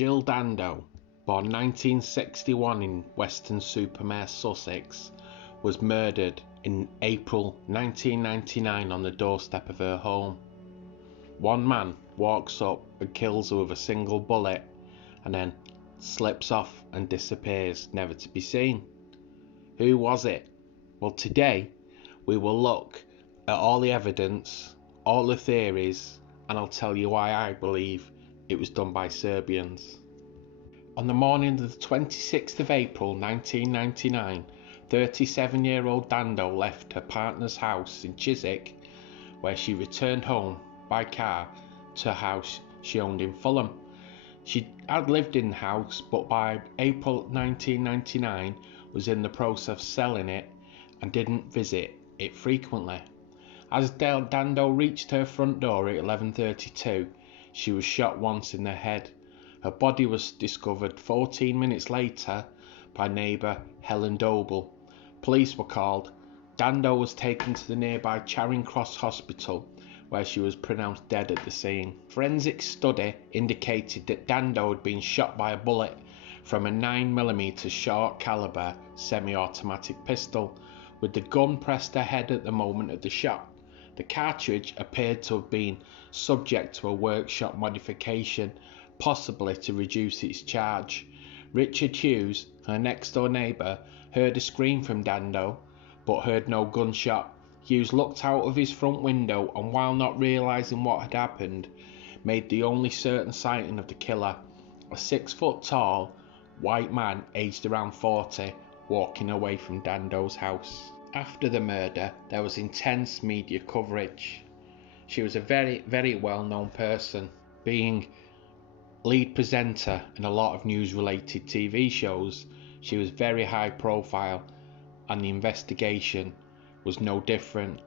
Dando, born 1961 in Weston-super-Mare, Sussex, was murdered in April 1999 on the doorstep of her home. One man walks up and kills her with a single bullet and then slips off and disappears, never to be seen. Who was it? Well, today we will look at all the evidence, all the theories, and I'll tell you why I believe it was done by Serbians. On the morning of the 26th of April 1999, 37-year-old Dando left her partner's house in Chiswick, where she returned home by car to a house she owned in Fulham. She had lived in the house, but by April 1999 was in the process of selling it and didn't visit it frequently. As Dando reached her front door at 11:32, she was shot once in the head. Her body was discovered 14 minutes later by neighbour Helen Doble. Police were called. Dando was taken to the nearby Charing Cross Hospital, where she was pronounced dead at the scene. Forensic study indicated that Dando had been shot by a bullet from a 9mm short caliber semi-automatic pistol, with the gun pressed to her head at the moment of the shot. The cartridge appeared to have been subject to a workshop modification, possibly to reduce its charge. Richard Hughes, her next door neighbour, heard a scream from Dando, but heard no gunshot. Hughes looked out of his front window and, while not realising what had happened, made the only certain sighting of the killer, a 6-foot-tall, white man aged around 40, walking away from Dando's house. After the murder, there was intense media coverage. She was a very, very well-known person, being lead presenter in a lot of news-related TV shows. She was very high profile, and the investigation was no different.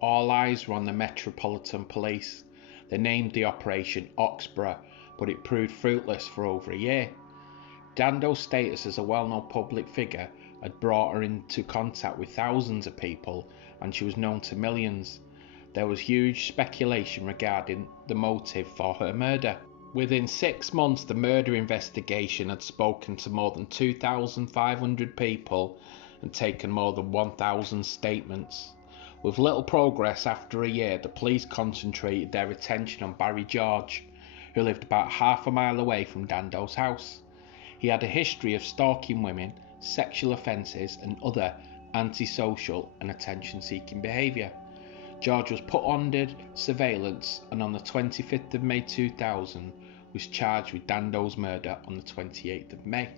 All eyes were on the Metropolitan Police. They named the operation Oxborough, but it proved fruitless for over a year. Dando's status as a well-known public figure had brought her into contact with thousands of people, and she was known to millions. There was huge speculation regarding the motive for her murder. Within 6 months, the murder investigation had spoken to more than 2,500 people and taken more than 1,000 statements. With little progress after a year, the police concentrated their attention on Barry George, who lived about half a mile away from Dando's house. He had a history of stalking women, sexual offences and other antisocial and attention-seeking behaviour. George was put under surveillance and on the 25th of May 2000 was charged with Dando's murder on the 28th of May.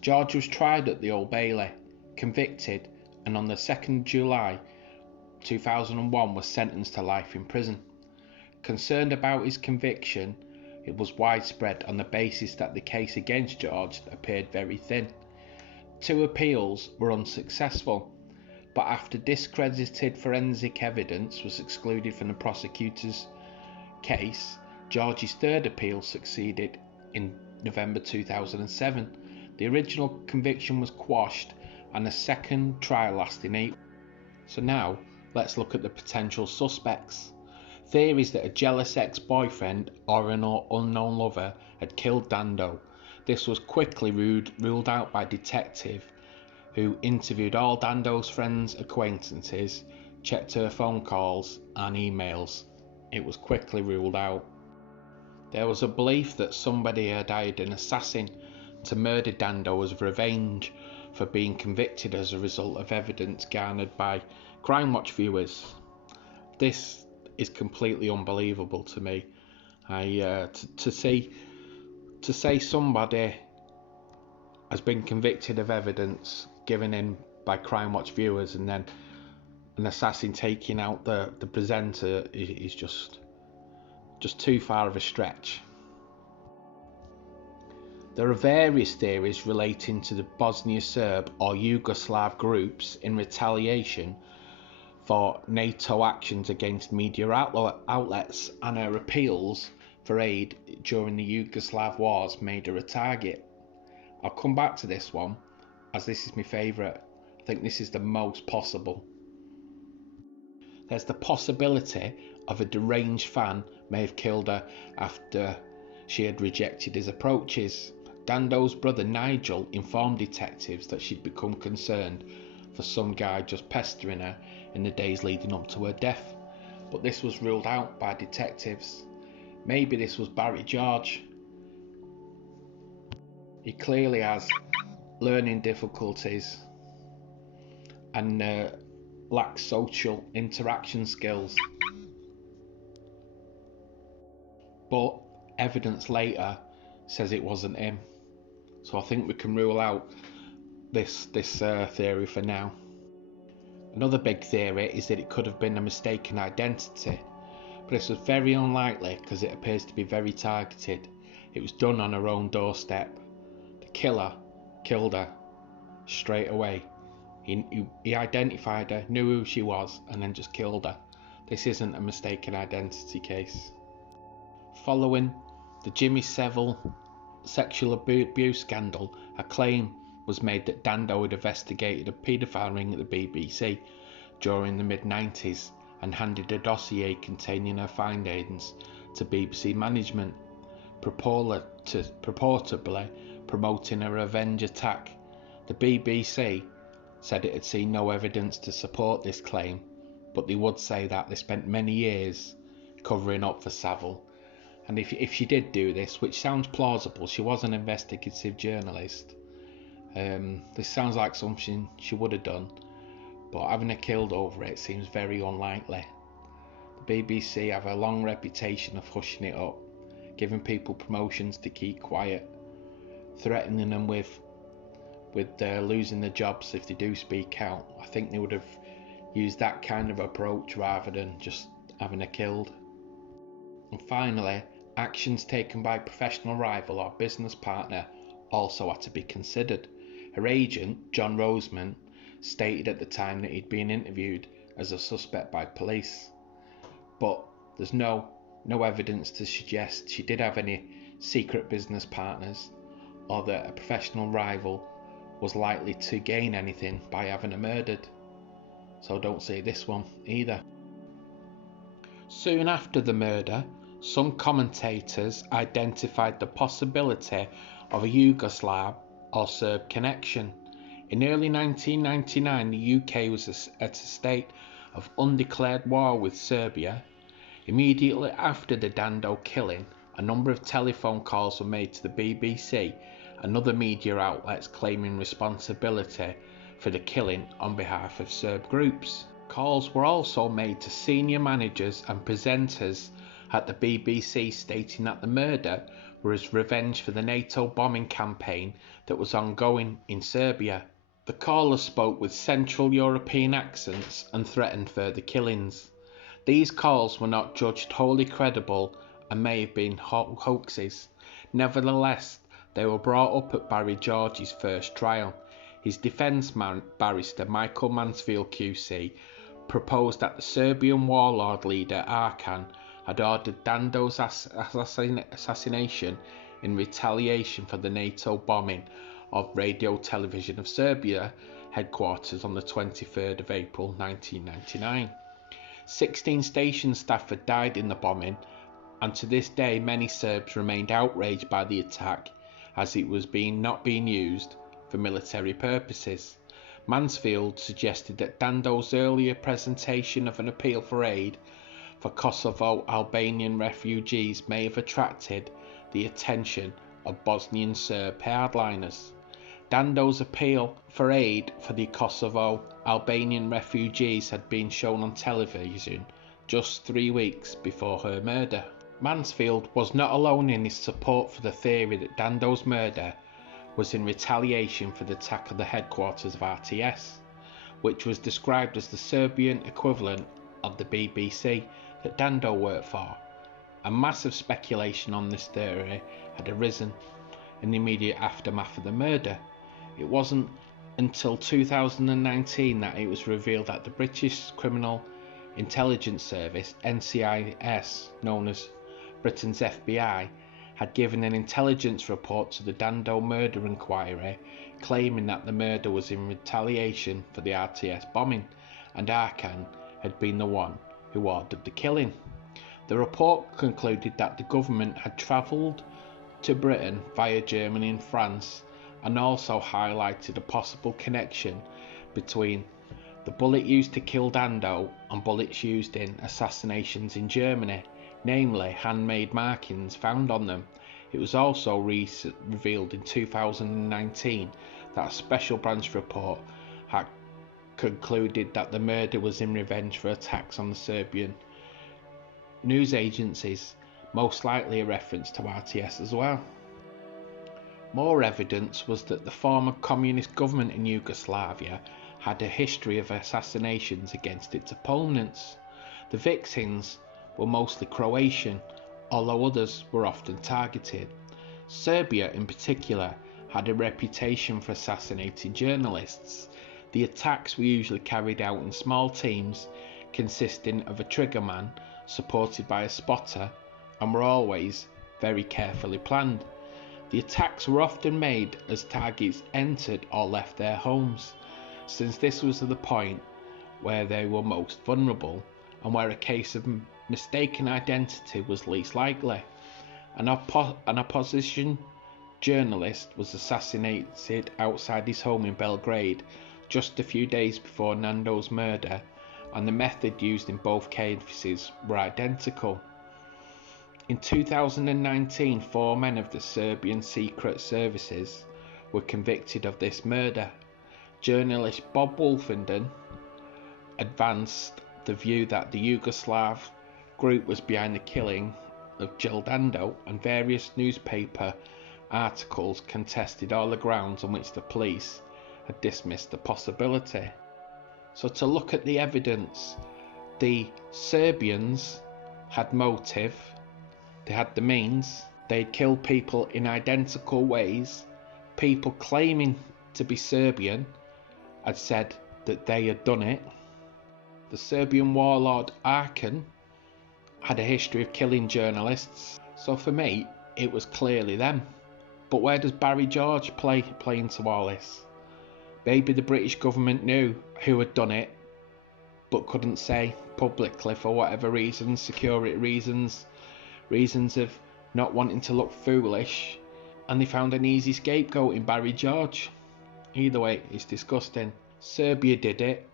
George was tried at the Old Bailey, convicted, and on the 2nd of July 2001 was sentenced to life in prison. Concerned about his conviction, it was widespread on the basis that the case against George appeared very thin. 2 appeals were unsuccessful, but after discredited forensic evidence was excluded from the prosecutor's case, George's 3rd appeal succeeded in November 2007. The original conviction was quashed and a second trial lasted 8 weeks. So now let's look at the potential suspects. Theories that a jealous ex-boyfriend or an unknown lover had killed Dando. This was quickly ruled out by a detective who interviewed all Dando's friends, acquaintances, checked her phone calls and emails. It was quickly ruled out. There was a belief that somebody had hired an assassin to murder Dando as revenge for being convicted as a result of evidence garnered by Crime Watch viewers. This is completely unbelievable to me. To say somebody has been convicted of evidence given in by Crime Watch viewers and then an assassin taking out the presenter is just too far of a stretch. There are various theories relating to the Bosnia Serb or Yugoslav groups in retaliation for NATO actions against media outlets, and her appeals for aid during the Yugoslav wars made her a target. I'll come back to this one, as this is my favourite. I think this is the most possible. There's the possibility of a deranged fan may have killed her after she had rejected his approaches. Dando's brother Nigel informed detectives that she'd become concerned for some guy just pestering her in the days leading up to her death, but this was ruled out by detectives. Maybe this was Barry George. He clearly has learning difficulties and lacks social interaction skills. But evidence later says it wasn't him. So I think we can rule out this theory for now. Another big theory is that it could have been a mistaken identity, but this was very unlikely because it appears to be very targeted. It was done on her own doorstep. The killer killed her straight away. He identified her, knew who she was, and then just killed her. This isn't a mistaken identity case. Following the Jimmy Savile sexual abuse scandal, a claim was made that Dando had investigated a paedophile ring at the BBC during the mid-90s and handed a dossier containing her findings to BBC management, purportedly promoting a revenge attack. The BBC said it had seen no evidence to support this claim, but they would say that they spent many years covering up for Savile. And if she did do this, which sounds plausible, she was an investigative journalist. This sounds like something she would have done, but having her killed over it seems very unlikely. The BBC have a long reputation of hushing it up, giving people promotions to keep quiet, threatening them with losing their jobs if they do speak out. I think they would have used that kind of approach rather than just having her killed. And finally, actions taken by professional rival or business partner also had to be considered. Her agent, John Roseman, stated at the time that he'd been interviewed as a suspect by police, but there's no evidence to suggest she did have any secret business partners or that a professional rival was likely to gain anything by having her murdered. So don't see this one either. Soon after the murder, some commentators identified the possibility of a Yugoslav or Serb connection. In early 1999, the UK was at a state of undeclared war with Serbia. Immediately after the Dando killing, a number of telephone calls were made to the BBC and other media outlets claiming responsibility for the killing on behalf of Serb groups. Calls were also made to senior managers and presenters at the BBC stating that the murder was revenge for the NATO bombing campaign that was ongoing in Serbia. The callers spoke with Central European accents and threatened further killings. These calls were not judged wholly credible and may have been hoaxes. Nevertheless, they were brought up at Barry George's first trial. His defence barrister, Michael Mansfield QC, proposed that the Serbian warlord leader Arkan had ordered Dando's assassination in retaliation for the NATO bombing of Radio Television of Serbia headquarters on the 23rd of April 1999. 16 station staff had died in the bombing, and to this day many Serbs remained outraged by the attack as it was not being used for military purposes. Mansfield suggested that Dando's earlier presentation of an appeal for aid for Kosovo Albanian refugees may have attracted the attention of Bosnian Serb hardliners. Dando's appeal for aid for the Kosovo Albanian refugees had been shown on television just 3 weeks before her murder. Mansfield was not alone in his support for the theory that Dando's murder was in retaliation for the attack of the headquarters of RTS, which was described as the Serbian equivalent of the BBC that Dando worked for. A massive speculation on this theory had arisen in the immediate aftermath of the murder. It wasn't until 2019 that it was revealed that the British Criminal Intelligence Service, NCIS, known as Britain's FBI, had given an intelligence report to the Dando murder inquiry claiming that the murder was in retaliation for the RTS bombing and Arkan had been the one who ordered the killing. The report concluded that the government had travelled to Britain via Germany and France, and also highlighted a possible connection between the bullet used to kill Dando and bullets used in assassinations in Germany, namely handmade markings found on them. It was also revealed in 2019 that a special branch report had concluded that the murder was in revenge for attacks on the Serbian news agencies, most likely a reference to RTS as well. More evidence was that the former communist government in Yugoslavia had a history of assassinations against its opponents. The victims were mostly Croatian, although others were often targeted. Serbia in particular had a reputation for assassinating journalists. The attacks were usually carried out in small teams consisting of a triggerman supported by a spotter, and were always very carefully planned. The attacks were often made as targets entered or left their homes, since this was the point where they were most vulnerable and where a case of mistaken identity was least likely. An opposition journalist was assassinated outside his home in Belgrade just a few days before Nando's murder, and the method used in both cases were identical. In 2019, 4 men of the Serbian secret services were convicted of this murder. Journalist Bob Wolfenden advanced the view that the Yugoslav group was behind the killing of Jill Dando, and various newspaper articles contested all the grounds on which the police had dismissed the possibility. So to look at the evidence, the Serbians had motive, they had the means, they'd killed people in identical ways. People claiming to be Serbian had said that they had done it. The Serbian warlord Arkan had a history of killing journalists, so for me it was clearly them. But where does Barry George play into all this? Maybe the British government knew who had done it, but couldn't say publicly for whatever reasons, security reasons, reasons of not wanting to look foolish, and they found an easy scapegoat in Barry George. Either way, it's disgusting. Serbia did it,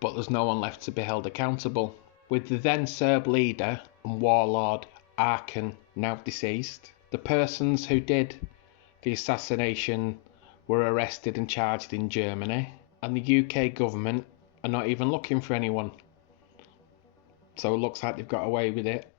but there's no one left to be held accountable. With the then Serb leader and warlord Arkan now deceased, the persons who did the assassination were arrested and charged in Germany, and the UK government are not even looking for anyone. So it looks like they've got away with it.